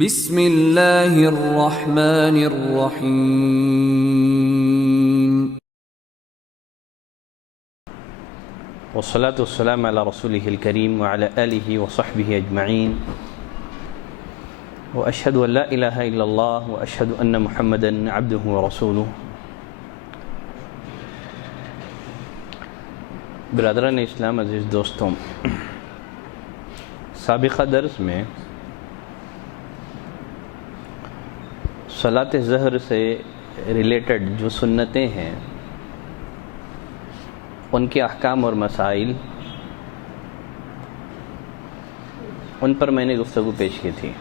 بسم اللہ الرحمن الرحیم والصلاة والسلام على رسوله الكريم وعلى آله وصحبه أجمعين وأشهد أن لا إله إلا الله وأشهد أن محمدا عبده ورسوله. برادران اسلام، عزیز دوستوں، سابقہ درس میں صلاۃ ظہر سے ریلیٹڈ جو سنتیں ہیں ان کے احکام اور مسائل، ان پر میں نے گفتگو پیش کی تھی.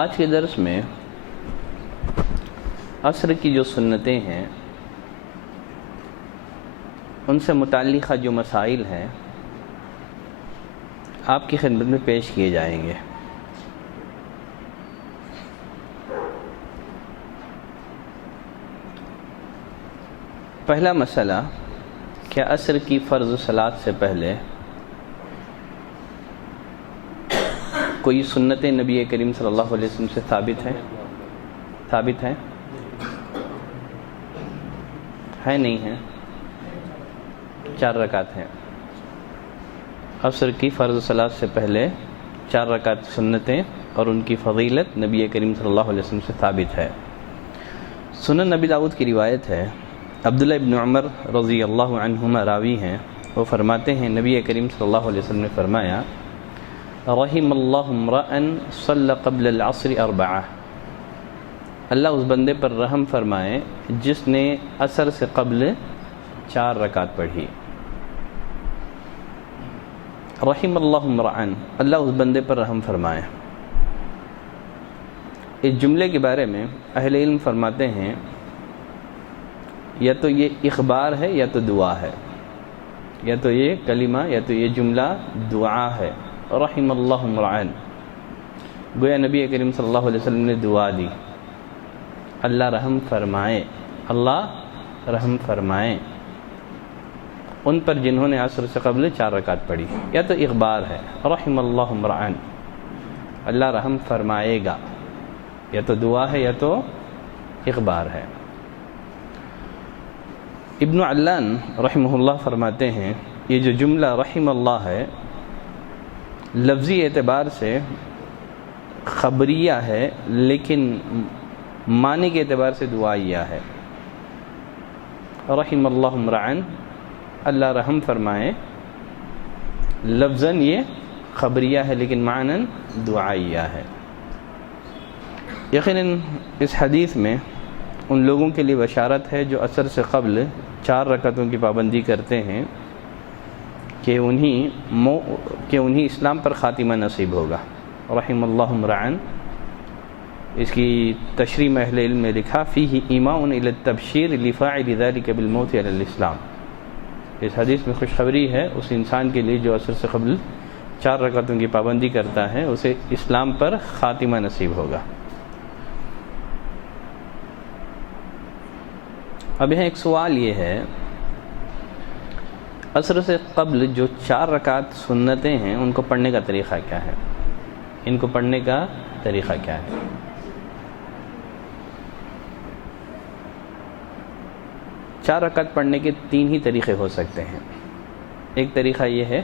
آج کے درس میں عصر کی جو سنتیں ہیں ان سے متعلقہ جو مسائل ہیں آپ کی خدمت میں پیش کیے جائیں گے. پہلا مسئلہ، کیا عصر کی فرض صلاۃ سے پہلے کوئی سنت نبی کریم صلی اللہ علیہ وسلم سے ثابت ہے؟ نہیں ہے؟ 4 رکعت ہیں. عصر کی فرض صلاۃ سے پہلے 4 رکعت سنتیں اور ان کی فضیلت نبی کریم صلی اللہ علیہ وسلم سے ثابت ہے. سنن نبی داؤد کی روایت ہے، عبداللہ ابن عمر رضی اللہ عنہما راوی ہیں، وہ فرماتے ہیں نبی کریم صلی اللہ علیہ وسلم نے فرمایا، رحم اللہ امرأ صلی قبل العصر 4، اللہ اس بندے پر رحم فرمائے جس نے عصر سے قبل 4 رکعت پڑھی. رحم اللہ امرأ، اللہ اس بندے پر رحم فرمائے. اس جملے کے بارے میں اہل علم فرماتے ہیں یا تو یہ اخبار ہے یا تو دعا ہے، یا تو یہ کلمہ یا تو یہ جملہ دعا ہے. رحم اللہ امرأ، گویا نبی کریم صلی اللہ علیہ وسلم نے دعا دی، اللہ رحم فرمائے، اللہ رحم فرمائے ان پر جنہوں نے عصر سے قبل 4 رکعت پڑھی. یا تو اخبار ہے، رحم اللہ امرأ، اللہ رحم فرمائے گا، یا تو دعا ہے یا تو اخبار ہے. ابن علان رحمہ اللہ فرماتے ہیں یہ جو جملہ رحم اللہ ہے لفظی اعتبار سے خبریہ ہے، لیکن معنی کے اعتبار سے دعائیہ ہے. رحم اللہ امرأ، اللہ رحم فرمائے، لفظاً یہ خبریہ ہے لیکن معناً دعائیہ ہے. یقیناً اس حدیث میں ان لوگوں کے لیے بشارت ہے جو عصر سے قبل 4 رکعتوں کی پابندی کرتے ہیں کہ انہیں اسلام پر خاتمہ نصیب ہوگا. رحم اللہ امرأ، اس کی تشریح میں اہل علم نے لکھا، فیہ ایماء الی التبشیر لفاعل ذلک بالموت علی الاسلام. اس حدیث میں خوشخبری ہے اس انسان کے لیے جو عصر سے قبل 4 رکعتوں کی پابندی کرتا ہے، اسے اسلام پر خاتمہ نصیب ہوگا. اب یہاں ایک سوال یہ ہے، عصر سے قبل جو 4 رکعت سنتیں ہیں ان کو پڑھنے کا طریقہ کیا ہے؟ چار رکعت پڑھنے کے 3 ہی طریقے ہو سکتے ہیں. ایک طریقہ یہ ہے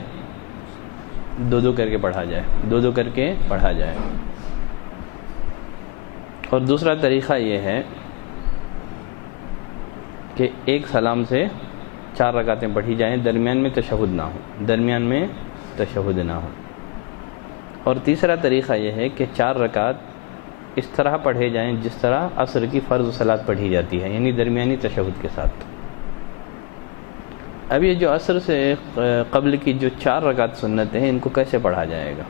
2 کر کے پڑھا جائے، اور دوسرا طریقہ یہ ہے کہ ایک سلام سے 4 رکعتیں پڑھی جائیں، درمیان میں تشہد نہ ہو. اور تیسرا طریقہ یہ ہے کہ 4 رکعت اس طرح پڑھے جائیں جس طرح عصر کی فرض صلاۃ پڑھی جاتی ہے، یعنی درمیانی تشہد کے ساتھ. اب یہ جو عصر سے قبل کی جو 4 رکعت سنتیں ہیں ان کو کیسے پڑھا جائے گا؟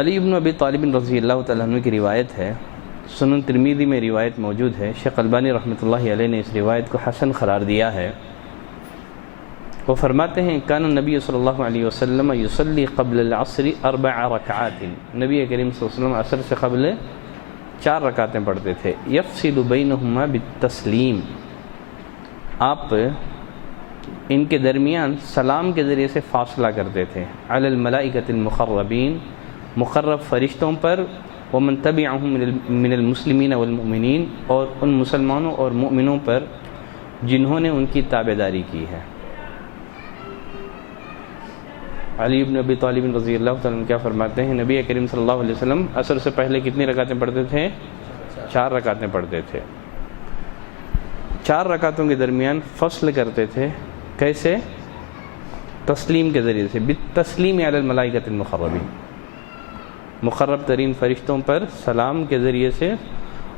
علی بن ابی طالب رضی اللہ تعالیٰ عنہ کی روایت ہے، سنن ترمذی میں روایت موجود ہے. شیخ البانی رحمۃ اللہ علیہ نے اس روایت کو حسن قرار دیا ہے. وہ فرماتے ہیں، کان النبی صلی اللہ علیہ وسلم یصلی قبل العصر 4 رکعات، نبی کریم صلی اللہ علیہ وسلم عصر سے قبل 4 رکعتیں پڑھتے تھے. یفصل بینہما بالتسلیم، آپ ان کے درمیان سلام کے ذریعے سے فاصلہ کرتے تھے، علی الملائکۃ المقربین، مقرب فرشتوں پر، ومن تبعہم من المسلمین والمؤمنین، اور ان مسلمانوں اور مؤمنوں پر جنہوں نے ان کی تابعداری کی ہے۔ علی بن ابی طالب رضی اللہ تعالیٰ عنہ کیا فرماتے ہیں، نبی کریم صلی اللہ علیہ وسلم عصر سے پہلے کتنی رکعتیں پڑھتے تھے؟ 4 رکعتیں پڑھتے تھے۔ 4 رکعتوں کے درمیان فصل کرتے تھے، کیسے؟ تسلیم کے ذریعے سے، بالتسلیم علی الملائکۃ المقربین، مقرب ترین فرشتوں پر سلام کے ذریعے سے،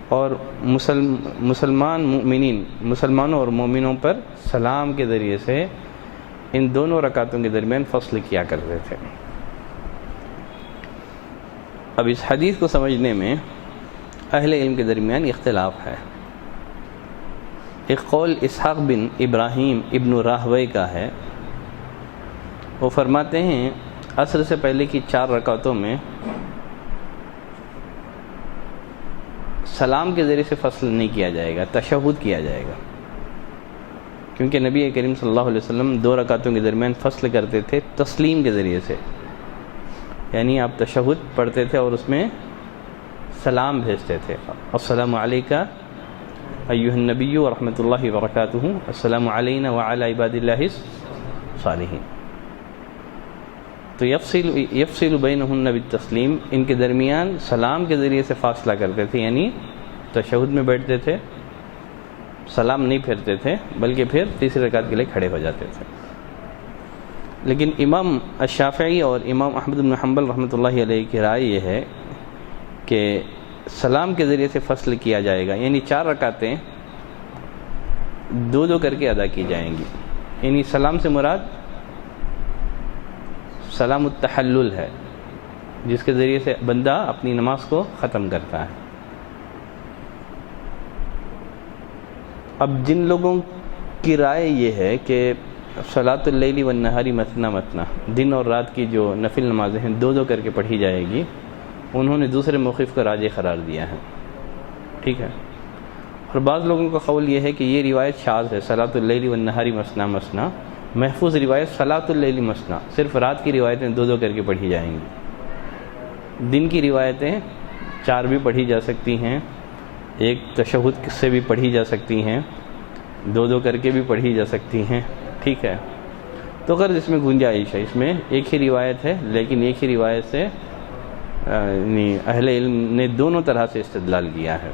اور مسلمانوں اور مومنوں پر سلام کے ذریعے سے ان دونوں رکعتوں کے درمیان فصل کیا کرتے تھے۔ اب اس حدیث کو سمجھنے میں اہل علم کے درمیان اختلاف ہے۔ ایک قول اسحاق بن ابراہیم ابن راہوی کا ہے، وہ فرماتے ہیں عصر سے پہلے کی 4 رکعتوں میں سلام کے ذریعے سے فصل نہیں کیا جائے گا، تشہد کیا جائے گا، کیونکہ نبی کریم صلی اللہ علیہ وسلم 2 رکعتوں کے درمیان فصل کرتے تھے تسلیم کے ذریعے سے، یعنی آپ تشہد پڑھتے تھے اور اس میں سلام بھیجتے تھے، السلام علیکہ ایھا النبی ورحمۃ اللہ وبرکاتہ، السلام علینا وعلی عباد اللہ الصالحین۔ تو یفصل بینہن بالتسلیم، ان کے درمیان سلام کے ذریعے سے فاصلہ کرتے تھے، یعنی تشہد میں بیٹھتے تھے، سلام نہیں پھیرتے تھے، بلکہ پھر تیسری رکعت کے لیے کھڑے ہو جاتے تھے۔ لیکن امام الشافعی اور امام احمد بن حنبل رحمۃ اللہ علیہ کی رائے یہ ہے کہ سلام کے ذریعے سے فصل کیا جائے گا، یعنی 4 رکعتیں 2 کر کے ادا کی جائیں گی، یعنی سلام سے مراد سلام التحلل ہے، جس کے ذریعے سے بندہ اپنی نماز کو ختم کرتا ہے۔ اب جن لوگوں کی رائے یہ ہے کہ صلاۃ اللیل والنہار مثنی مثنی، دن اور رات کی جو نفل نمازیں ہیں 2 کر کے پڑھی جائے گی، انہوں نے دوسرے موقف کو راجح قرار دیا ہے، ٹھیک ہے۔ اور بعض لوگوں کا قول یہ ہے کہ یہ روایت شاذ ہے، صلاۃ اللیل والنہار مثنی مثنی، محفوظ روایت صلاۃ اللیل مثنی، صرف رات کی روایتیں 2 کر کے پڑھی جائیں گی، دن کی روایتیں 4 بھی پڑھی جا سکتی ہیں، ایک تشہد سے بھی پڑھی جا سکتی ہیں، 2 کر کے بھی پڑھی جا سکتی ہیں، ٹھیک ہے۔ تو غرض اس میں گنجائش ہے، اس میں ایک ہی روایت ہے، لیکن ایک ہی روایت سے اہل علم نے دونوں طرح سے استدلال کیا ہے۔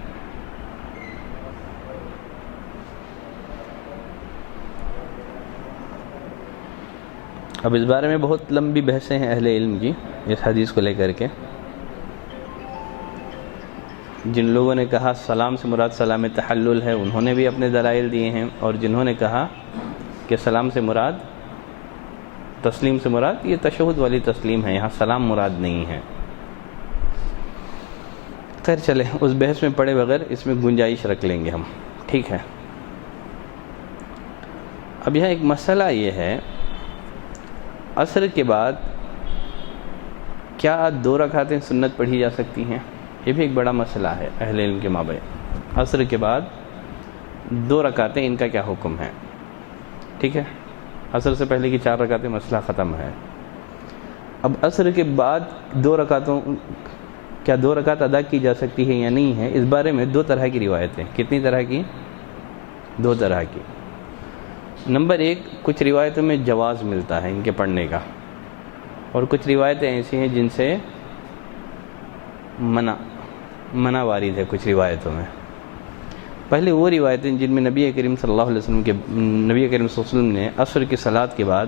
اب اس بارے میں بہت لمبی بحثیں ہیں اہل علم کی اس حدیث کو لے کر کے۔ جن لوگوں نے کہا سلام سے مراد سلام تحلل ہے، انہوں نے بھی اپنے دلائل دیے ہیں، اور جنہوں نے کہا کہ سلام سے مراد، تسلیم سے مراد یہ تشہد والی تسلیم ہے، یہاں سلام مراد نہیں ہے۔ خیر چلے، اس بحث میں پڑے بغیر اس میں گنجائش رکھ لیں گے ہم، ٹھیک ہے۔ اب یہاں ایک مسئلہ یہ ہے، عصر کے بعد کیا 2 رکعتیں سنت پڑھی جا سکتی ہیں؟ یہ بھی ایک بڑا مسئلہ ہے اہل علم کے مابین۔ عصر کے بعد 2 رکعتیں، ان کا کیا حکم ہے؟ ٹھیک ہے، عصر سے پہلے کی 4 رکعتیں، مسئلہ ختم ہے۔ اب عصر کے بعد 2 رکعتوں، کیا 2 رکعت ادا کی جا سکتی ہے یا نہیں ہے، اس بارے میں 2 طرح کی روایتیں۔ کتنی طرح کی؟ 2 طرح کی۔ نمبر 1، کچھ روایتوں میں جواز ملتا ہے ان کے پڑھنے کا، اور کچھ روایتیں ایسی ہیں جن سے منع وارد ہے کچھ روایتوں میں۔ پہلے وہ روایتیں جن میں نبی کریم صلی اللہ علیہ وسلم نے عصر کی صلاۃ کے بعد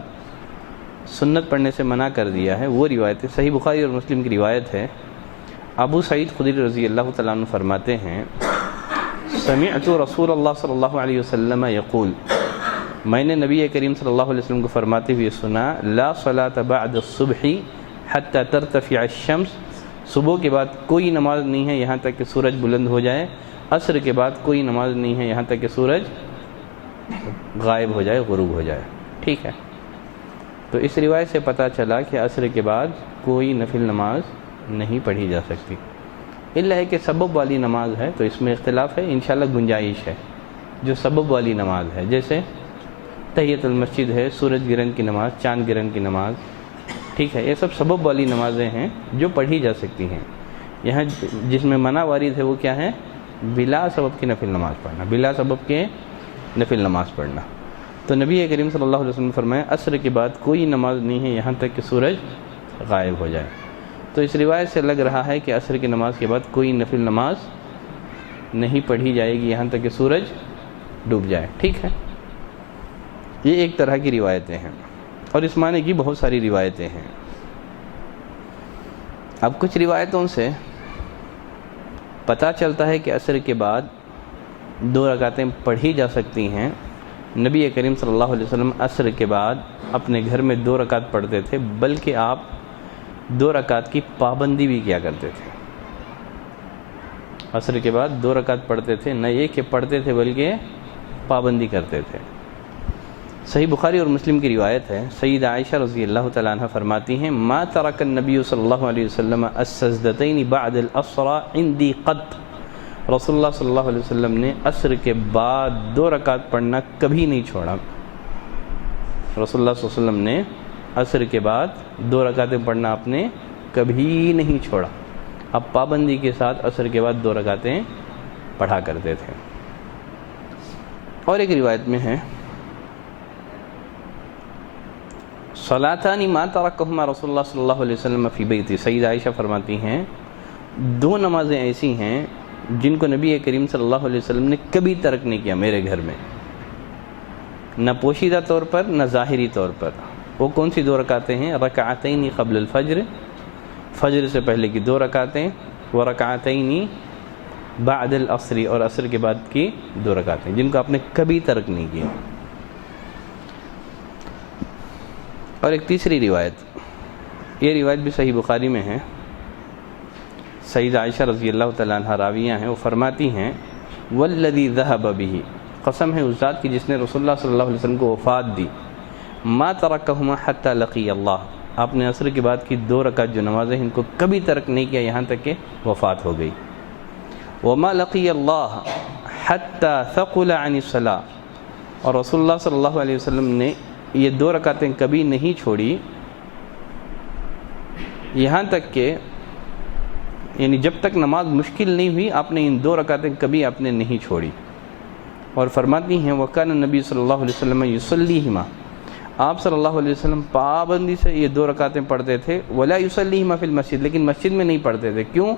سنت پڑھنے سے منع کر دیا ہے، وہ روایتیں صحیح بخاری اور مسلم کی روایت ہے۔ ابو سعید خدری رضی اللہ تعالیٰ عنہ فرماتے ہیں، سمعت رسول اللہ صلی اللہ علیہ وسلم یقول، میں نے نبی کریم صلی اللہ علیہ وسلم کو فرماتے ہوئے سنا، لا صلاۃ بعد الصبح حتی ترتفع الشمس، صبح کے بعد کوئی نماز نہیں ہے یہاں تک کہ سورج بلند ہو جائے، عصر کے بعد کوئی نماز نہیں ہے یہاں تک کہ سورج غائب ہو جائے، غروب ہو جائے، ٹھیک ہے۔ تو اس روایت سے پتہ چلا کہ عصر کے بعد کوئی نفل نماز نہیں پڑھی جا سکتی، الا ہے کہ سبب والی نماز ہے تو اس میں اختلاف ہے، انشاءاللہ گنجائش ہے۔ جو سبب والی نماز ہے، جیسے تحیت المسجد ہے، سورج گرہن کی نماز، چاند گرہن کی نماز، ٹھیک ہے، یہ سب سبب والی نمازیں ہیں جو پڑھی جا سکتی ہیں۔ یہاں جس میں منع وارد ہے وہ کیا ہے؟ بلا سبب کی نفل نماز پڑھنا، بلا سبب کے نفل نماز پڑھنا۔ تو نبی کریم صلی اللہ علیہ وسلم نے فرمایا عصر کے بعد کوئی نماز نہیں ہے یہاں تک کہ سورج غائب ہو جائے۔ تو اس روایت سے لگ رہا ہے کہ عصر کی نماز کے بعد کوئی نفل نماز نہیں پڑھی جائے گی یہاں تک کہ سورج ڈوب جائے، ٹھیک ہے۔ یہ ایک طرح کی روایتیں ہیں، اور اس معنی کی بہت ساری روایتیں ہیں۔ اب کچھ روایتوں سے پتہ چلتا ہے کہ عصر کے بعد 2 رکعتیں پڑھی جا سکتی ہیں۔ نبی کریم صلی اللہ علیہ وسلم عصر کے بعد اپنے گھر میں 2 رکعت پڑھتے تھے، بلکہ آپ 2 رکعت کی پابندی بھی کیا کرتے تھے۔ عصر کے بعد 2 رکعت پڑھتے تھے، نہ یہ کہ پڑھتے تھے بلکہ پابندی کرتے تھے۔ صحیح بخاری اور مسلم کی روایت ہے، سیدہ عائشہ رضی اللہ تعالیٰ عنہ فرماتی ہیں ما ترک النبی صلی اللہ علیہ وسلم السجدتین بعد الاسرى عندی قط، رسول اللہ صلی اللہ علیہ وسلم نے عصر کے بعد 2 رکعت پڑھنا کبھی نہیں چھوڑا۔ رسول اللہ صلی اللہ علیہ وسلم نے عصر کے بعد 2 رکعتیں پڑھنا آپ نے کبھی نہیں چھوڑا، اب پابندی کے ساتھ عصر کے بعد 2 رکعتیں پڑھا کرتے تھے۔ اور ایک روایت میں ہے صلاتان ما ترکہما رسول اللہ صلی اللہ علیہ وسلم فی بیتی، سیدہ عائشہ فرماتی ہیں 2 نمازیں ایسی ہیں جن کو نبی کریم صلی اللہ علیہ وسلم نے کبھی ترک نہیں کیا میرے گھر میں، نہ پوشیدہ طور پر نہ ظاہری طور پر۔ وہ کون سی 2 رکعتیں ہیں؟ رکعتین قبل الفجر، فجر سے پہلے کی 2 رکعتیں، و رکعتین بعد العصر، اور عصر کے بعد کی 2 رکعتیں، جن کو آپ نے کبھی ترک نہیں کیا۔ اور ایک تیسری روایت، یہ روایت بھی صحیح بخاری میں ہے، سیدہ عائشہ رضی اللہ تعالیٰ عنہ راویہ ہیں، وہ فرماتی ہیں والذی ذہب بہ، قسم ہے اس ذات کی جس نے رسول اللہ صلی اللہ علیہ وسلم کو وفات دی، ما ترکہما حتی لقی اللہ، آپ نے عصر کے بعد کی 2 رکعت جو نمازیں ان کو کبھی ترک نہیں کیا یہاں تک کہ وفات ہو گئی۔ وما لقی اللہ حتی ثقل عن الصلاۃ، اور رسول اللہ صلی اللہ علیہ وسلم نے یہ 2 رکعتیں کبھی نہیں چھوڑی یہاں تک کہ، یعنی جب تک نماز مشکل نہیں ہوئی آپ نے ان 2 رکعتیں کبھی آپ نے نہیں چھوڑی۔ اور فرماتی ہیں وَكَانَ النَّبِيُّ صلی اللہ علیہ وسلم يُصَلِّيهِمَا، آپ صلی اللہ علیہ وسلم پابندی سے یہ 2 رکعتیں پڑھتے تھے، وَلَا يُصَلِّيهِمَا فِي الْمَسْجِدِ، لیکن مسجد میں نہیں پڑھتے تھے، کیوں؟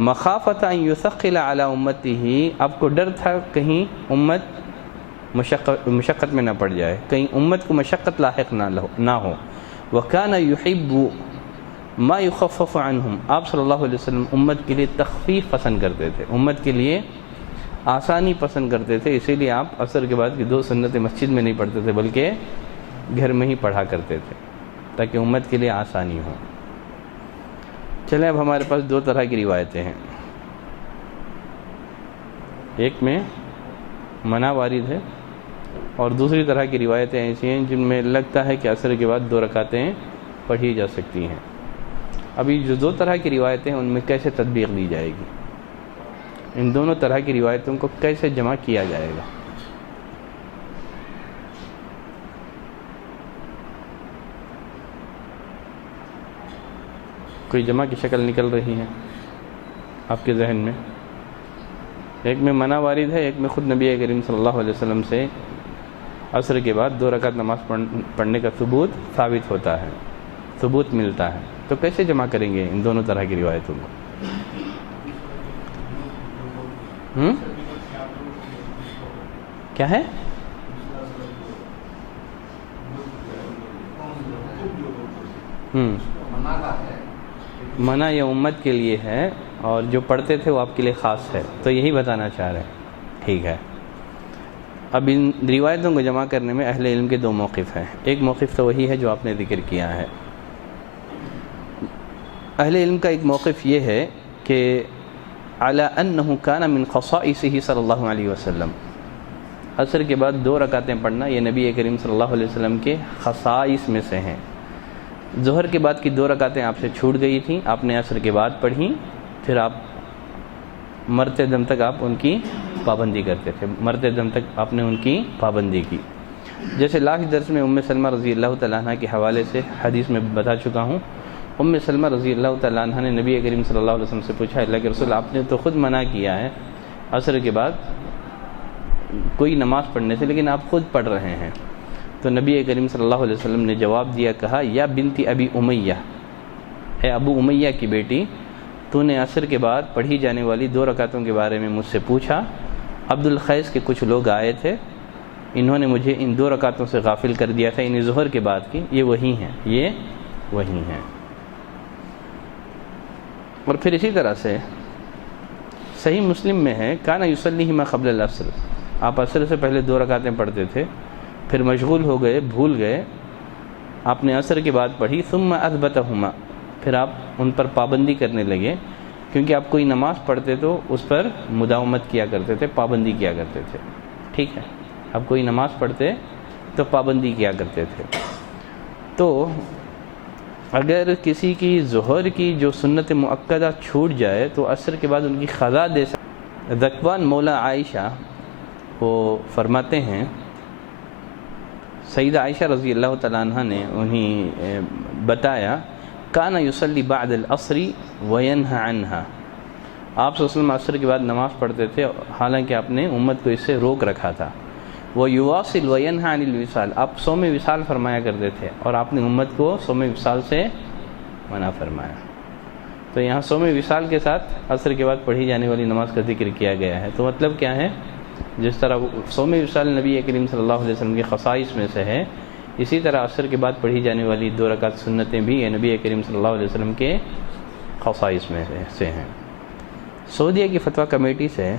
مَخَافَةَ أَن يُثَقِّلَ عَلَى أُمَّتِهِ، آپ کو ڈر تھا کہیں امت مشقت میں نہ پڑ جائے، کہیں امت کو مشقت لاحق نہ ہو۔ وَكَانَ يُحِبُّ ما يخفف عنہم، آپ صلی اللہ علیہ وسلم امت کے لیے تخفیف پسند کرتے تھے، امت کے لیے آسانی پسند کرتے تھے، اسی لیے آپ عصر کے بعد کی 2 سنتیں مسجد میں نہیں پڑھتے تھے بلکہ گھر میں ہی پڑھا کرتے تھے تاکہ امت کے لیے آسانی ہو۔ چلیں اب ہمارے پاس 2 طرح کی روایتیں ہیں، ایک میں منع وارد ہے اور دوسری طرح کی روایتیں ایسی ہیں جن میں لگتا ہے کہ عصر کے بعد 2 رکعتیں پڑھی جا سکتی ہیں۔ ابھی جو 2 طرح کی روایتیں ہیں ان میں کیسے تطبیق دی جائے گی، ان دونوں طرح کی روایتوں کو کیسے جمع کیا جائے گا؟ کوئی جمع کی شکل نکل رہی ہے آپ کے ذہن میں؟ ایک میں منع وارد ہے، ایک میں خود نبی کریم صلی اللہ علیہ وسلم سے عصر کے بعد 2 رکعت نماز پڑھنے کا ثبوت ثابت ہوتا ہے، ثبوت ملتا ہے، تو کیسے جمع کریں گے ان دونوں طرح کی روایتوں کو؟ کیا ہے؟ منع یہ امت کے لیے ہے اور جو پڑھتے تھے وہ آپ کے لیے خاص ہے، تو یہی بتانا چاہ رہے ہیں، ٹھیک ہے۔ اب ان روایتوں کو جمع کرنے میں اہل علم کے 2 موقف ہیں، ایک موقف تو وہی ہے جو آپ نے ذکر کیا ہے۔ اہل علم کا ایک موقف یہ ہے کہ علی انہ کان من خصائصہ صلی اللہ علیہ وسلم، عصر کے بعد 2 رکعتیں پڑھنا یہ نبی کریم صلی اللہ علیہ وسلم کے خصائص میں سے ہیں۔ ظہر کے بعد کی 2 رکعتیں آپ سے چھوٹ گئی تھیں، آپ نے عصر کے بعد پڑھی، پھر آپ مرتے دم تک آپ ان کی پابندی کرتے تھے، مرتے دم تک آپ نے ان کی پابندی کی۔ جیسے لاسٹ درس میں ام سلمہ رضی اللہ تعالیٰ عنہ کے حوالے سے حدیث میں بتا چکا ہوں، ام سلمہ رضی اللہ تعالیٰ عنہ نے نبی کریم صلی اللہ علیہ وسلم سے پوچھا، اللہ کے رسول آپ نے تو خود منع کیا ہے عصر کے بعد کوئی نماز پڑھنے سے، لیکن آپ خود پڑھ رہے ہیں۔ تو نبی کریم صلی اللہ علیہ وسلم نے جواب دیا، کہا یا بنتی ابی امیہ، اے ابو امیہ کی بیٹی، تو نے عصر کے بعد پڑھی جانے والی 2 رکعتوں کے بارے میں مجھ سے پوچھا، عبد القیس کے کچھ لوگ آئے تھے، انہوں نے مجھے ان 2 رکعتوں سے غافل کر دیا تھا، انہیں ظہر کے بعد کی، یہ وہی ہیں۔ اور پھر اسی طرح سے صحیح مسلم میں ہے، کانا یصلیہما قبل العصر، آپ عصر سے پہلے 2 رکعتیں پڑھتے تھے، پھر مشغول ہو گئے، بھول گئے، آپ نے عصر کے بعد پڑھی، ثم اثبتہما، پھر آپ ان پر پابندی کرنے لگے، کیونکہ آپ کوئی نماز پڑھتے تو اس پر مداومت کیا کرتے تھے، پابندی کیا کرتے تھے، ٹھیک ہے، آپ کوئی نماز پڑھتے تو پابندی کیا کرتے تھے۔ تو اگر کسی کی ظہر کی جو سنت مؤکدہ چھوٹ جائے تو عصر کے بعد ان کی قضا دے سکتے۔ ذکوان مولا عائشہ وہ فرماتے ہیں، سیدہ عائشہ رضی اللہ تعالیٰ عنہ نے انہیں بتایا، کانا یصلی بعد العصر وینہی عنہا، آپ صلی اللہ علیہ وسلم عصر کے بعد نماز پڑھتے تھے، حالانکہ آپ نے امت کو اس سے روک رکھا تھا۔ ویواصل وینہی عن الوصال، آپ صوم وصال فرمایا کرتے تھے اور آپ نے امت کو صوم وصال سے منع فرمایا۔ تو یہاں صوم وصال کے ساتھ عصر کے بعد پڑھی جانے والی نماز کا ذکر کیا گیا ہے۔ تو مطلب کیا ہے، جس طرح صوم وصال نبی کریم صلی اللہ علیہ وسلم کے خصائص میں سے ہے، اسی طرح عصر کے بعد پڑھی جانے والی 2 رکعت سنتیں بھی یہ نبی کریم صلی اللہ علیہ وسلم کے خصائص میں سے ہیں۔ سعودیہ کی فتویٰ کمیٹی سے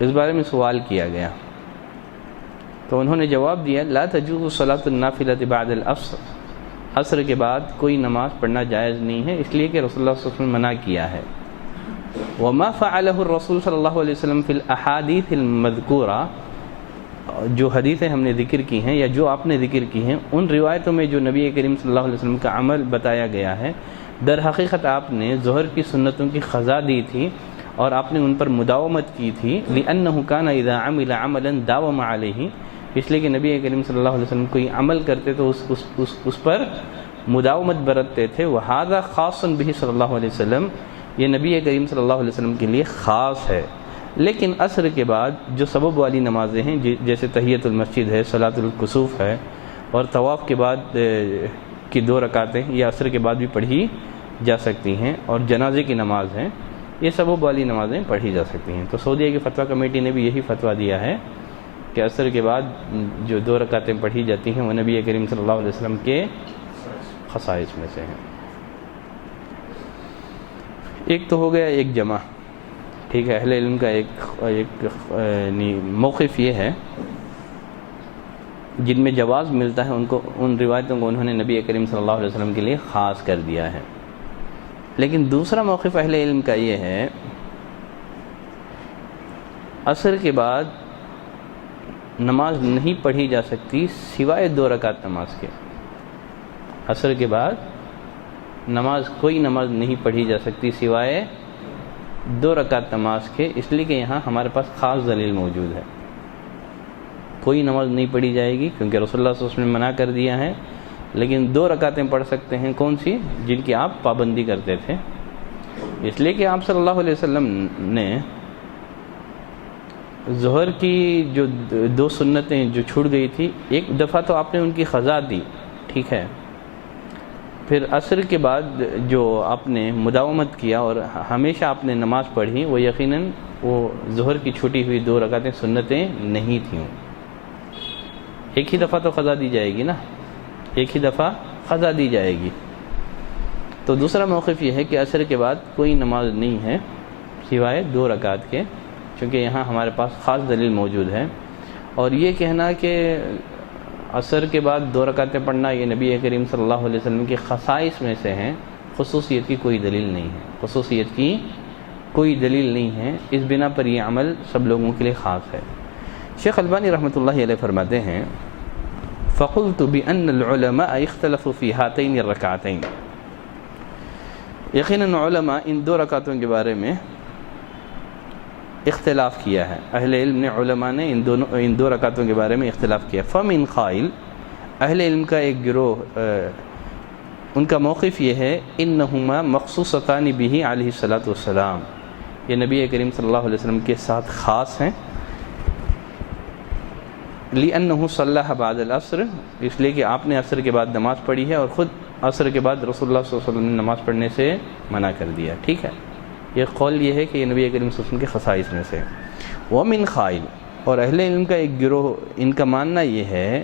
اس بارے میں سوال کیا گیا تو انہوں نے جواب دیا، لا تجوز صلاۃ النافلۃ بعد العصر، عصر کے بعد کوئی نماز پڑھنا جائز نہیں ہے، اس لیے کہ رسول اللہ صلی اللہ علیہ وسلم منع کیا ہے۔ وما فعلہ الرسول صلی اللہ علیہ وسلم فی الاحادیث المذکورہ، جو حدیثیں ہم نے ذکر کی ہیں یا جو آپ نے ذکر کی ہیں، ان روایتوں میں جو نبی کریم صلی اللہ علیہ وسلم کا عمل بتایا گیا ہے، در حقیقت آپ نے ظہر کی سنتوں کی قضا دی تھی اور آپ نے ان پر مداومت کی تھی، لأنہ کان اذا عمل عملا داوم علیہ، اس لیے کہ نبی کریم صلی اللہ علیہ وسلم کوئی عمل کرتے تو اس پر مداومت برتتے تھے۔ وہذا خاص بہ صلی اللہ علیہ وسلم، یہ نبی کریم صلی اللہ علیہ وسلم کے لیے خاص ہے۔ لیکن عصر کے بعد جو سبب والی نمازیں ہیں، جیسے تحیۃ المسجد ہے، صلاۃ الکسوف ہے، اور طواف کے بعد کی 2 رکعتیں، یہ عصر کے بعد بھی پڑھی جا سکتی ہیں، اور جنازے کی نماز ہیں، یہ سبب والی نمازیں پڑھی جا سکتی ہیں۔ تو سعودیہ کی فتویٰ کمیٹی نے بھی یہی فتویٰ دیا ہے کہ عصر کے بعد جو 2 رکعتیں پڑھی جاتی ہیں وہ نبی کریم صلی اللہ علیہ وسلم کے خصائص میں سے ہیں۔ ایک تو ہو گیا ایک جمع، ٹھیک ہے، اہل علم کا ایک موقف یہ ہے جن میں جواز ملتا ہے، ان روایتوں کو انہوں نے نبی کریم صلی اللہ علیہ وسلم کے لیے خاص کر دیا ہے۔ لیکن دوسرا موقف اہل علم کا یہ ہے، عصر کے بعد نماز نہیں پڑھی جا سکتی سوائے 2 رکعت نماز کے، عصر کے بعد کوئی نماز نہیں پڑھی جا سکتی سوائے 2 رکعت نماز کے، اس لیے کہ یہاں ہمارے پاس خاص دلیل موجود ہے۔ کوئی نماز نہیں پڑھی جائے گی کیونکہ رسول اللہ صلی اللہ علیہ وسلم نے منع کر دیا ہے، لیکن 2 رکعتیں پڑھ سکتے ہیں، کون سی؟ جن کی آپ پابندی کرتے تھے، اس لیے کہ آپ صلی اللہ علیہ وسلم نے ظہر کی جو 2 سنتیں جو چھوٹ گئی تھی، ایک دفعہ تو آپ نے ان کی قضا دی، ٹھیک ہے، پھر عصر کے بعد جو آپ نے مداومت کیا اور ہمیشہ آپ نے نماز پڑھی، وہ یقیناً وہ ظہر کی چھوٹی ہوئی 2 رکعتیں سنتیں نہیں تھیں، ایک ہی دفعہ تو قضا دی جائے گی نا، ایک ہی دفعہ قضا دی جائے گی۔ تو دوسرا موقف یہ ہے کہ عصر کے بعد کوئی نماز نہیں ہے سوائے 2 رکعت کے، چونکہ یہاں ہمارے پاس خاص دلیل موجود ہے، اور یہ کہنا کہ عصر کے بعد 2 رکعتیں پڑھنا یہ نبی کریم صلی اللہ علیہ وسلم کے خصائص میں سے ہیں، خصوصیت کی کوئی دلیل نہیں ہے، خصوصیت کی کوئی دلیل نہیں ہے، اس بنا پر یہ عمل سب لوگوں کے لیے خاص ہے۔ شیخ البانی رحمۃ اللہ علیہ فرماتے ہیں، فقلت بأن العلماء اختلفوا في هاتين الركعتين، یقیناً علماء ان 2 رکعتوں کے بارے میں اختلاف کیا ہے، اہل علم نے، علماء نے ان دو رکعتوں کے بارے میں اختلاف کیا۔ فمن قائل، اہل علم کا ایک گروہ ان کا موقف یہ ہے انہما مخصوصتان بہ علیہ الصلاۃ والسلام، یہ نبی کریم صلی اللہ علیہ وسلم کے ساتھ خاص ہیں، لأنہ صلی بعد العصر، اس لیے کہ آپ نے عصر کے بعد نماز پڑھی ہے اور خود عصر کے بعد رسول اللہ صلی اللہ علیہ وسلم نے نماز پڑھنے سے منع کر دیا، ٹھیک ہے۔ یہ قول یہ ہے کہ یہ نبی کریم صلی اللہ علیہ وسلم کے خصائص میں سے۔ ومن قائل، اور اہل علم کا ایک گروہ ان کا ماننا یہ ہے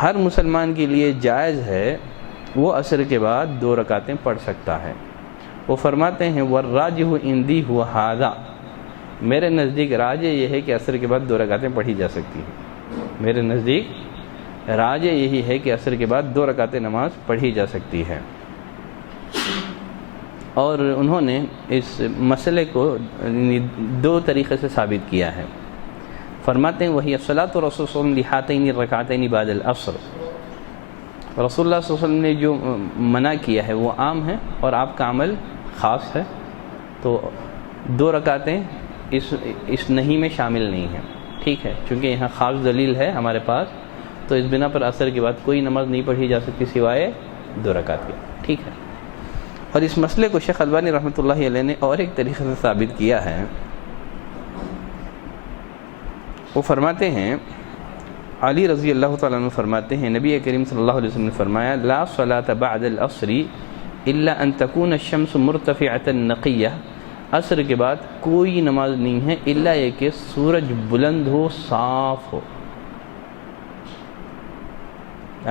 ہر مسلمان کے لیے جائز ہے وہ عصر کے بعد 2 رکعتیں پڑھ سکتا ہے۔ وہ فرماتے ہیں والراجح عندی هو هذا، میرے نزدیک راجح یہ ہے کہ عصر کے بعد 2 رکعتیں پڑھی جا سکتی ہیں، میرے نزدیک راجح یہی ہے کہ عصر کے بعد 2 رکعتیں نماز پڑھی جا سکتی ہے۔ اور انہوں نے اس مسئلے کو 2 طریقے سے ثابت کیا ہے۔ فرماتے ہیں وہی الصلاۃ رسول صلی اللہ علیہ وسلم لہاتین الرکعتین بعد العصر، رسول اللہ صلی اللہ علیہ وسلم نے جو منع کیا ہے وہ عام ہے اور آپ کا عمل خاص ہے، تو 2 رکعتیں اس نہیں میں شامل نہیں ہیں، ٹھیک ہے، چونکہ یہاں خاص دلیل ہے ہمارے پاس، تو اس بنا پر عصر کے بعد کوئی نماز نہیں پڑھی جا سکتی سوائے 2 رکعت کے، ٹھیک ہے۔ اور اس مسئلے کو شیخ البانی رحمۃ اللہ علیہ نے اور ایک طریقے سے ثابت کیا ہے۔ وہ فرماتے ہیں، علی رضی اللہ تعالیٰ عنہ فرماتے ہیں نبی کریم صلی اللہ علیہ وسلم نے فرمایا لا صلاۃ بعد العصر الا ان تكون الشمس مرتفعۃ نقیہ، عصر کے بعد کوئی نماز نہیں ہے الا یہ کہ سورج بلند ہو، صاف ہو۔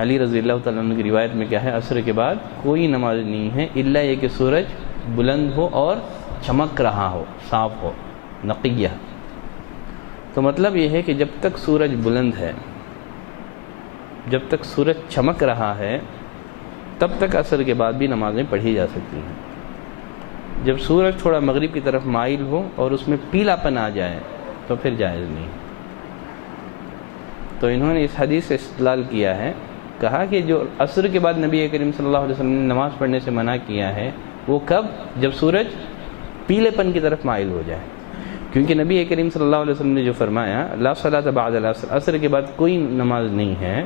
علی رضی اللہ تعالیٰ عنہ کی روایت میں کیا ہے، عصر کے بعد کوئی نماز نہیں ہے الا یہ کہ سورج بلند ہو اور چمک رہا ہو، صاف ہو، نقیہ۔ تو مطلب یہ ہے کہ جب تک سورج بلند ہے، جب تک سورج چمک رہا ہے، تب تک عصر کے بعد بھی نمازیں پڑھی جا سکتی ہیں۔ جب سورج تھوڑا مغرب کی طرف مائل ہو اور اس میں پیلا پن آ جائے تو پھر جائز نہیں۔ تو انہوں نے اس حدیث سے استدلال کیا ہے، کہا کہ جو عصر کے بعد نبی کریم صلی اللہ علیہ وسلم نے نماز پڑھنے سے منع کیا ہے وہ کب؟ جب سورج پیلے پن کی طرف مائل ہو جائے، کیونکہ نبی کریم صلی اللہ علیہ وسلم نے جو فرمایا لا صلاۃ بعد العصر، عصر کے بعد کوئی نماز نہیں ہے،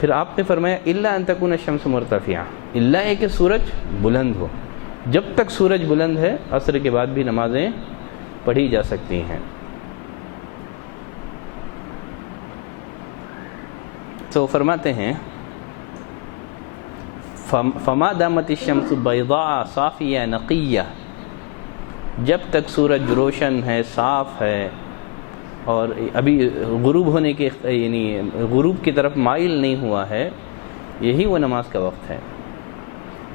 پھر آپ نے فرمایا الا ان تکون الشمس مرتفعہ، الا یہ کہ سورج بلند ہو، جب تک سورج بلند ہے عصر کے بعد بھی نمازیں پڑھی جا سکتی ہیں۔ تو فرماتے ہیں فما دامت الشمس بیضاء صافیہ نقیہ، جب تک سورج روشن ہے، صاف ہے اور ابھی غروب ہونے کے یعنی غروب کی طرف مائل نہیں ہوا ہے، یہی وہ نماز کا وقت ہے۔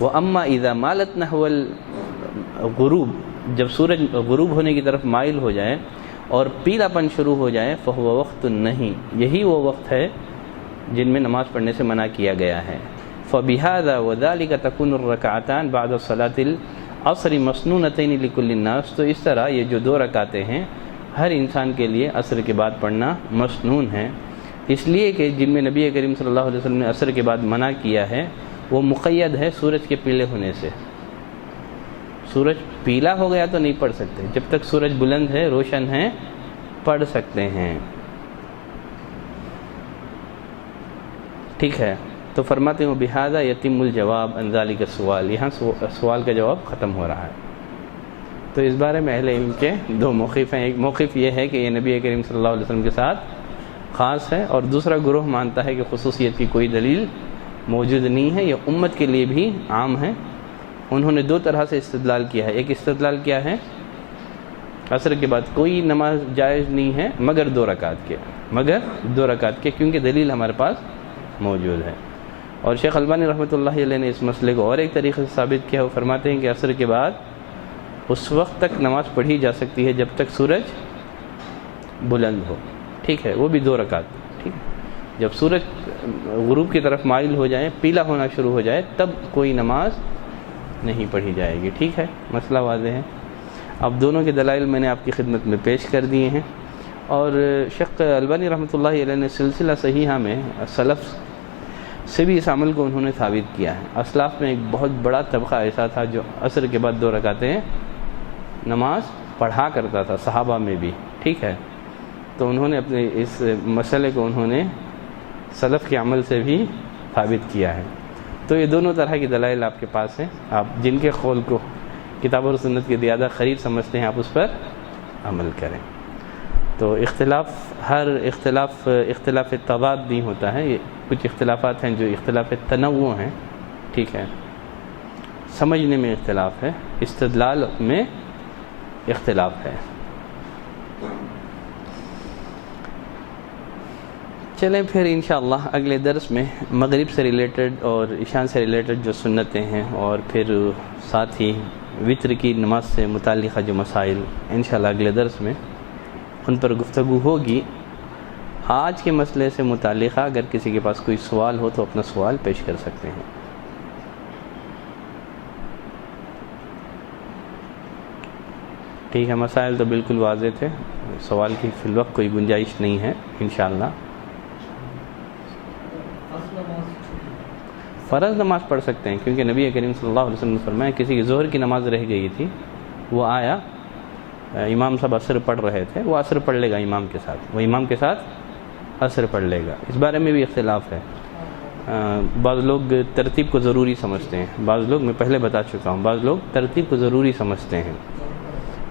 وَأَمَّا إِذَا مَالَتْ نَحْوَ الْغُرُوب، جب سورج غروب ہونے کی طرف مائل ہو جائے اور پیلا پن شروع ہو جائے، فَهُوَ وَقْتٌ النَّهِي، یہی وہ وقت ہے جن میں نماز پڑھنے سے منع کیا گیا ہے۔ فَبِهَذَا وَذَلِكَ تَكُونُ الرَّكَعَتَانِ بَعْدَ الصَّلَاةِ الْعَصْرِ مَسْنُونَتَيْنِ لِكُلِّ النَّاسِ، تو اس طرح یہ جو 2 رکعتیں ہیں ہر انسان کے لیے عصر کے بعد پڑھنا مسنون ہے، اس لیے کہ جن میں نبی کریم صلی اللہ علیہ وسلم نے عصر کے بعد منع کیا ہے وہ مقید ہے سورج کے پیلے ہونے سے۔ سورج پیلا ہو گیا تو نہیں پڑھ سکتے، جب تک سورج بلند ہے، روشن ہے، پڑھ سکتے ہیں، ٹھیک ہے۔ تو فرماتے ہیں بہذا یتم الجواب عن ذلک السؤال، یہاں سوال کا جواب ختم ہو رہا ہے۔ تو اس بارے میں اہل علم کے 2 موقف ہیں، ایک موقف یہ ہے کہ یہ نبی کریم صلی اللہ علیہ وسلم کے ساتھ خاص ہے، اور دوسرا گروہ مانتا ہے کہ خصوصیت کی کوئی دلیل موجود نہیں ہے، یہ امت کے لیے بھی عام ہے۔ انہوں نے 2 طرح سے استدلال کیا ہے، ایک استدلال کیا ہے، عصر کے بعد کوئی نماز جائز نہیں ہے مگر 2 رکعت کے، کیونکہ دلیل ہمارے پاس موجود ہے۔ اور شیخ البانی رحمۃ اللہ علیہ نے اس مسئلے کو اور ایک طریقے سے ثابت کیا، وہ فرماتے ہیں کہ عصر کے بعد اس وقت تک نماز پڑھی جا سکتی ہے جب تک سورج بلند ہو، ٹھیک ہے، وہ بھی 2 رکعت، ٹھیک ہے۔ جب سورج غروب کی طرف مائل ہو جائے، پیلا ہونا شروع ہو جائے، تب کوئی نماز نہیں پڑھی جائے گی، ٹھیک ہے، مسئلہ واضح ہے۔ اب دونوں کے دلائل میں نے آپ کی خدمت میں پیش کر دیے ہیں، اور شیخ البانی رحمۃ اللہ علیہ نے سلسلہ صحیحہ میں سلف سے بھی اس عمل کو انہوں نے ثابت کیا ہے۔ اسلاف میں ایک بہت بڑا طبقہ ایسا تھا جو عصر کے بعد 2 رکعتیں نماز پڑھا کرتا تھا صحابہ میں بھی، ٹھیک ہے، تو انہوں نے اپنے اس مسئلے کو انہوں نے سلف کے عمل سے بھی ثابت کیا ہے۔ تو یہ دونوں طرح کی دلائل آپ کے پاس ہیں، آپ جن کے قول کو کتاب اور سنت کے زیادہ قریب سمجھتے ہیں آپ اس پر عمل کریں۔ تو ہر اختلاف تضاد نہیں ہوتا ہے، یہ کچھ اختلافات ہیں جو اختلاف تنوع ہیں، ٹھیک ہے، سمجھنے میں اختلاف ہے، استدلال میں اختلاف ہے۔ چلیں پھر انشاءاللہ اگلے درس میں مغرب سے ریلیٹڈ اور عشاء سے ریلیٹڈ جو سنتیں ہیں اور پھر ساتھ ہی وتر کی نماز سے متعلقہ جو مسائل انشاءاللہ اگلے درس میں ان پر گفتگو ہوگی۔ آج کے مسئلے سے متعلقہ اگر کسی کے پاس کوئی سوال ہو تو اپنا سوال پیش کر سکتے ہیں۔ ٹھیک ہے، مسائل تو بالکل واضح تھے، سوال کی فی الوقت کوئی گنجائش نہیں ہے انشاءاللہ۔ فرض نماز پڑھ سکتے ہیں، کیونکہ نبی کریم صلی اللہ علیہ وسلم نے فرمایا کسی کی ظہر کی نماز رہ گئی تھی، وہ آیا، امام صاحب عصر پڑھ رہے تھے، وہ عصر پڑھ لے گا امام کے ساتھ، وہ امام کے ساتھ عصر پڑھ لے گا۔ اس بارے میں بھی اختلاف ہے، بعض لوگ ترتیب کو ضروری سمجھتے ہیں، بعض لوگ، میں پہلے بتا چکا ہوں، بعض لوگ ترتیب کو ضروری سمجھتے ہیں۔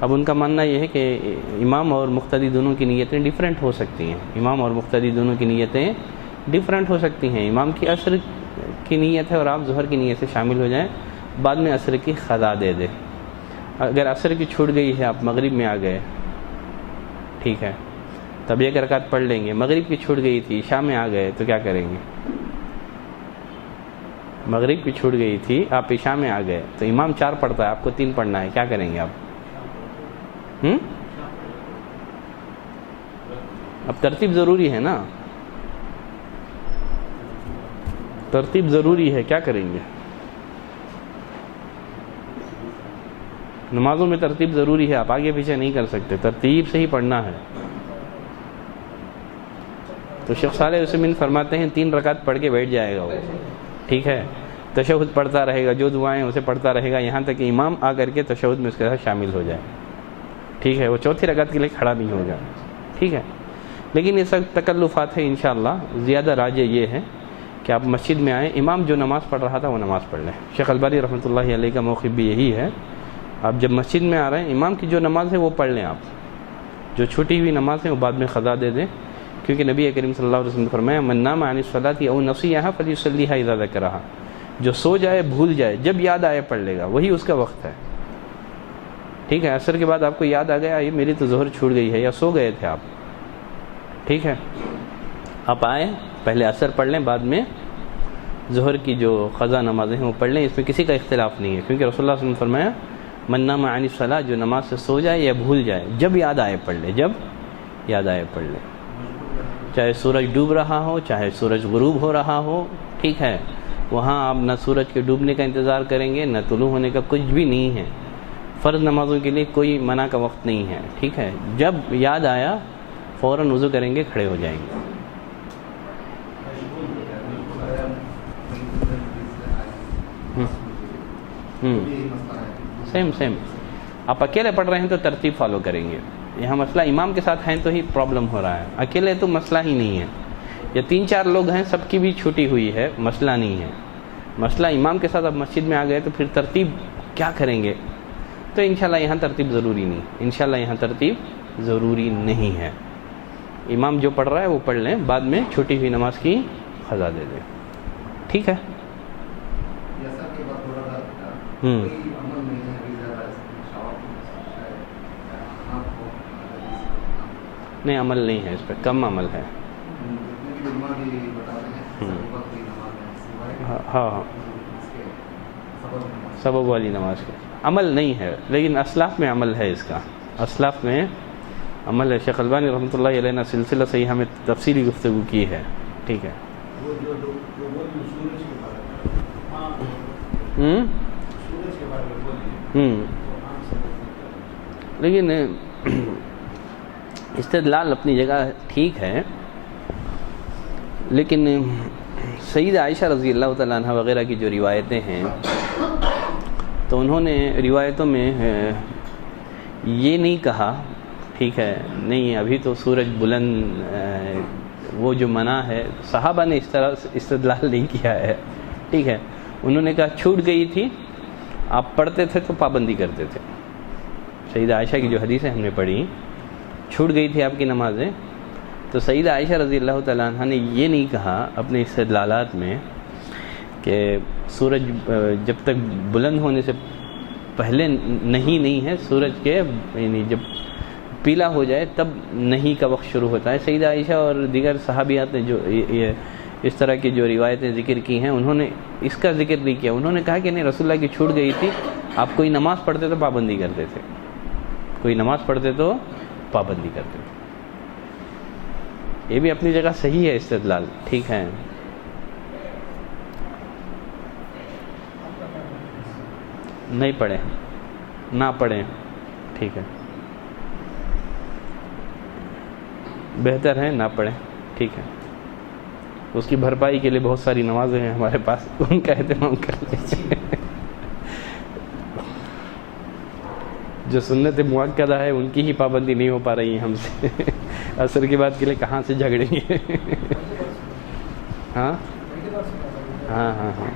اب ان کا ماننا یہ ہے کہ امام اور مقتدی دونوں کی نیتیں ڈیفرنٹ ہو سکتی ہیں، امام اور مقتدی دونوں کی نیتیں ڈیفرنٹ ہو سکتی ہیں، امام کی عصر کی نیت ہے اور آپ ظہر کی نیت سے شامل ہو جائیں، بعد میں عصر کی قضا دے دیں۔ اگر عصر کی چھوٹ گئی ہے، آپ مغرب میں آ گئے، ٹھیک ہے، تب ایک رکعت پڑھ لیں گے، مغرب کی چھوٹ گئی تھی، عشاء میں آ گئے تو کیا کریں گے؟ مغرب کی چھوٹ گئی تھی، آپ عشاء میں آ گئے تو امام 4 پڑھتا ہے، آپ کو 3 پڑھنا ہے، کیا کریں گے آپ؟ اب ترتیب ضروری ہے نا، ترتیب ضروری ہے، کیا کریں گے؟ نمازوں میں ترتیب ضروری ہے، آپ آگے پیچھے نہیں کر سکتے، ترتیب سے ہی پڑھنا ہے۔ تو شیخ صالح عثیمین فرماتے ہیں 3 رکعت پڑھ کے بیٹھ جائے گا وہ، ٹھیک ہے، تشہد پڑھتا رہے گا، جو دعائیں اسے پڑھتا رہے گا یہاں تک کہ امام آ کر کے تشہد میں اس کے ساتھ شامل ہو جائے، ٹھیک ہے، وہ 4تھی رکعت کے لیے کھڑا نہیں ہوگا، ٹھیک ہے۔ لیکن یہ سب تکلفات ہیں، انشاءاللہ زیادہ راجح یہ ہے کہ آپ مسجد میں آئیں، امام جو نماز پڑھ رہا تھا وہ نماز پڑھ لیں۔ شیخ البانی رحمۃ اللہ علیہ کا موقف بھی یہی ہے، آپ جب مسجد میں آ رہے ہیں، امام کی جو نماز ہے وہ پڑھ لیں، آپ جو چھوٹی ہوئی نماز ہے وہ بعد میں قضا دے دیں، کیونکہ نبی کریم صلی اللہ علیہ وسلم نے فرمایا من نام عن الصلاۃ او نسیھا فلیصلیھا اذا ذکرھا، جو سو جائے بھول جائے جب یاد آئے پڑھ لے گا، وہی اس کا وقت ہے، ٹھیک ہے۔ عصر کے بعد آپ کو یاد آ گیا یہ میری تو ظہر چھوٹ گئی ہے یا سو گئے تھے آپ، ٹھیک ہے، آپ آئے پہلے عصر پڑھ لیں، بعد میں ظہر کی جو قضا نمازیں ہیں وہ پڑھ لیں، اس میں کسی کا اختلاف نہیں ہے، کیونکہ رسول اللہ صلی اللہ علیہ وسلم نے فرمایا من نام عن الصلاۃ، جو نماز سے سو جائے یا بھول جائے جب یاد آئے پڑھ لے، جب یاد آئے پڑھ لے، چاہے سورج ڈوب رہا ہو چاہے سورج غروب ہو رہا ہو، ٹھیک ہے، وہاں آپ نہ سورج کے ڈوبنے کا انتظار کریں گے نہ طلوع ہونے کا، کچھ بھی نہیں ہے، فرض نمازوں کے لیے کوئی منع کا وقت نہیں ہے، ٹھیک ہے، جب یاد آیا فوراً وضو کریں گے، کھڑے ہو جائیں گے۔ سیم آپ اکیلے پڑھ رہے ہیں تو ترتیب فالو کریں گے، یہاں مسئلہ امام کے ساتھ ہیں تو ہی پرابلم ہو رہا ہے، اکیلے تو مسئلہ ہی نہیں ہے، یا 3-4 لوگ ہیں سب کی بھی چھوٹی ہوئی ہے، مسئلہ نہیں ہے، مسئلہ امام کے ساتھ اب مسجد میں آ گئے تو پھر ترتیب کیا کریں گے؟ تو انشاءاللہ یہاں ترتیب ضروری نہیں، انشاءاللہ یہاں ترتیب ضروری نہیں ہے، امام جو پڑھ رہا ہے وہ پڑھ لیں، بعد میں چھوٹی ہوئی نماز کی قضا دے دیں، ٹھیک ہے۔ نہیں، عمل نہیں ہے اس پہ، کم عمل ہے، ہاں سبب والی نماز کا عمل نہیں ہے، لیکن اسلاف میں عمل ہے، اس کا اسلاف میں عمل ہے۔ شیخ البانی رحمۃ اللہ علیہ نے سلسلہ صحیحہ میں تفصیلی گفتگو کی ہے، ٹھیک ہے۔ لیکن استدلال اپنی جگہ ٹھیک ہے، لیکن سیدہ عائشہ رضی اللہ تعالیٰ عنہ وغیرہ کی جو روایتیں ہیں تو انہوں نے روایتوں میں یہ نہیں کہا ٹھیک ہے نہیں ابھی تو سورج بلند وہ جو منع ہے، صحابہ نے اس طرح استدلال نہیں کیا ہے، ٹھیک ہے. انہوں نے کہا چھوٹ گئی تھی، آپ پڑھتے تھے تو پابندی کرتے تھے. سیدہ عائشہ کی جو حدیث ہم نے پڑھی، چھوٹ گئی تھی آپ کی نمازیں، تو سیدہ عائشہ رضی اللہ تعالیٰ عنہ نے یہ نہیں کہا اپنے استدلالات میں کہ سورج جب تک بلند ہونے سے پہلے نہیں ہے، سورج کے یعنی جب پیلا ہو جائے تب نہیں کا وقت شروع ہوتا ہے. سیدہ عائشہ اور دیگر صحابیات نے جو یہ اس طرح کی جو روایتیں ذکر کی ہیں، انہوں نے اس کا ذکر نہیں کیا. انہوں نے کہا کہ نہیں، رسول اللہ کی چھوٹ گئی تھی، آپ کوئی نماز پڑھتے تو پابندی کرتے تھے، کوئی نماز پڑھتے تو پابندی کرتے تھے. یہ بھی اپنی جگہ صحیح ہے استدلال، ٹھیک ہے. نہیں پڑھیں، نہ پڑھیں، ٹھیک ہے، بہتر ہے نہ پڑھیں، ٹھیک ہے. اس کی بھرپائی کے لیے بہت ساری نمازیں ہیں ہمارے پاس، ان کا اہتمام کر لیجیے. جو سنت مؤکدہ ہے ان کی ہی پابندی نہیں ہو پا رہی ہے ہم سے. عصر کی بات کے لیے کہاں سے جھگڑیں گے. ہاں ہاں ہاں ہاں